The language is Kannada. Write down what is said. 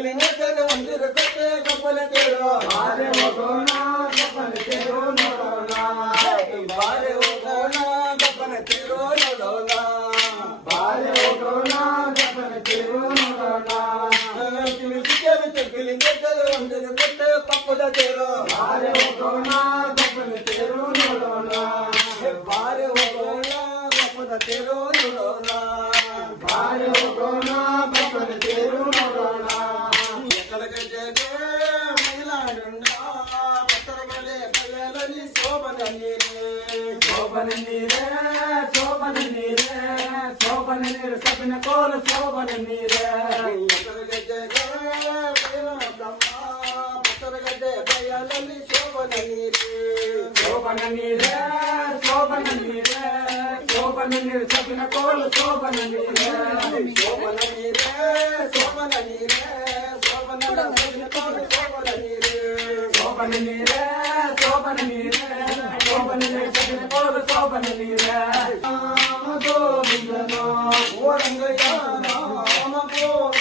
ಚಕ್ಕಲಿಂಗ ಒಂದಿರ ಕಟ್ಟೆ ಕಪ್ಪಲ ತೇರೋ ಬಾರೆ ಹೋಗೋಣ ಕಪ್ಪಲ ತೇರೋ ನೋಡೋಣ ಬಾರೆ ಹೋಗೋಣ ಕಪ್ಪಲ ತೇರೋ ನೋಡೋಣ ಬಾರೆ ಹೋಗೋಣ ಕಪ್ಪಲ ತೇರೋ ನೋಡೋಣ ಚಕ್ಕಲಿಂಗ ಒಂದಿರ ಕಟ್ಟೆ ಕಪ್ಪಲ ತೇರೋ ಬಾರೆ ಹೋಗೋಣ ಕಪ್ಪಲ ತೇರೋ ನೋಡೋಣ ಬಾರೆ ಹೋಗೋಣ ಕಪ್ಪಲ ತೇರೋ ನೋಡೋಣ ಬಾರೆ ಹೋಗೋಣ ಕಪ್ಪಲ ತೇರೋ ನೋಡೋಣ ಎಕಲಗಜ್ಜೆಗೆ ಮೈಲಾಡುಂಡ ಪತ್ತರಗಲೆ ಕೈಯಲ್ಲಿ ಶೋಭನ ನೀರೇ ಶೋಭನ ನೀರೇ ಶೋಭನ ನೀರೇ ಶೋಭನ ನೀರು ಸಪಿನ ಕೋಲ ಶೋಭನ ನೀರೇ ಎಕಲಗಜ್ಜೆಗೆ ಮೈಲಾಡಮ್ಮ ಪತ್ತರಗಡ್ಡೆ ಕೈಯಲ್ಲಿ ಶೋಭನ ನೀರೇ ಶೋಭನ ನೀರೇ ಶೋಭನ ನೀರೇ ಶೋಭನ ನೀರು ಸಪಿನ ಕೋಲ ಶೋಭನ ನೀರೇ ಶೋಭನ ನೀರೇ ಶೋಭನ ನೀರೇ ಶೋಭನ ಸಪಿನ ಕೋಲ ಶೋಭನ ನೀರೇ ಶೋಭನ ನೀರೇ ಶೋಭನ ನೀರೇ ಶೋಭನ ನೀರು ಸಪಿನ ಕೋಲ ಶೋಭನ ನೀರೇ ಗೋವಿಂದನೋ ಓ ರಂಗಯ್ಯ ನಾಮ ಗೋವಿಂದ